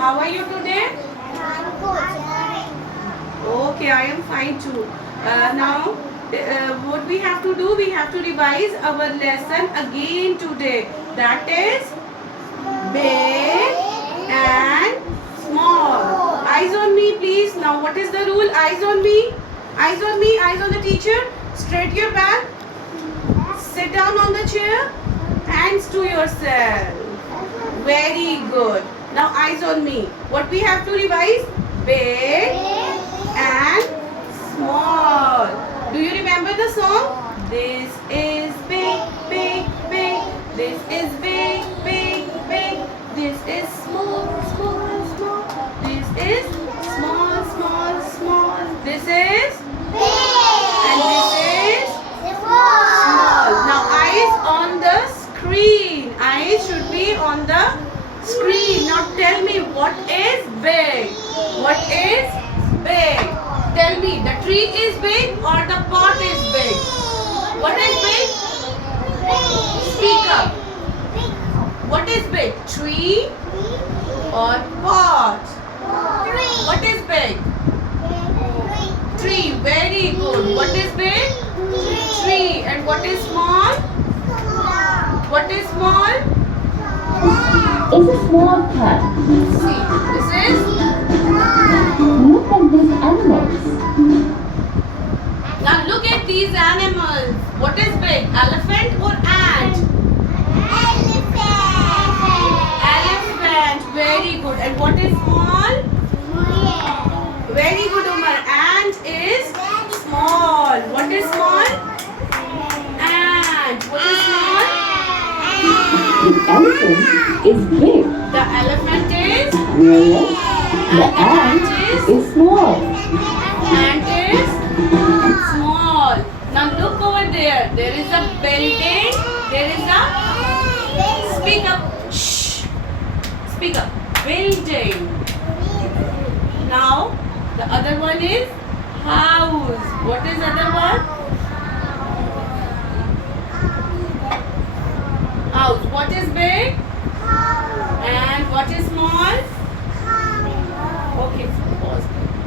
How are you today? Okay, I am fine too. Now, what we have to do? We have to revise our lesson again today. That is big and small. Eyes on me, please. Now, what is the rule? Eyes on me. Eyes on me. Eyes on the teacher. Straight your back. Sit down on the chair. Hands to yourself. Very good. Now, eyes on me. What we have to revise? Big and small. Do you remember the song? This is big, big, big. This is big, big, big. This is small, small, small. This is small, small, small. This is Big. and this is small. Now eyes on the screen. Eyes should be on the screen. Now tell me, what is big? What is big? Tell me, the tree is big or the pot is big? What is big? Speak up. What is big? Tree or pot? What is big? Tree. Very good. What is big? Tree. And what is small? What is small? It's a small cat. See, this is Look at these animals. now look at these animals. What is big? Elephant or ant? Elephant. Very good. And what is small? Very good, Umar. Ant is small. What is small? Ant. What is small? The elephant is big, The elephant is whereas the ant is small. ant is small. Now look over there. There is a building. There is a speak up. Shh. Speak up. Building. Now the other one is house. What is other one?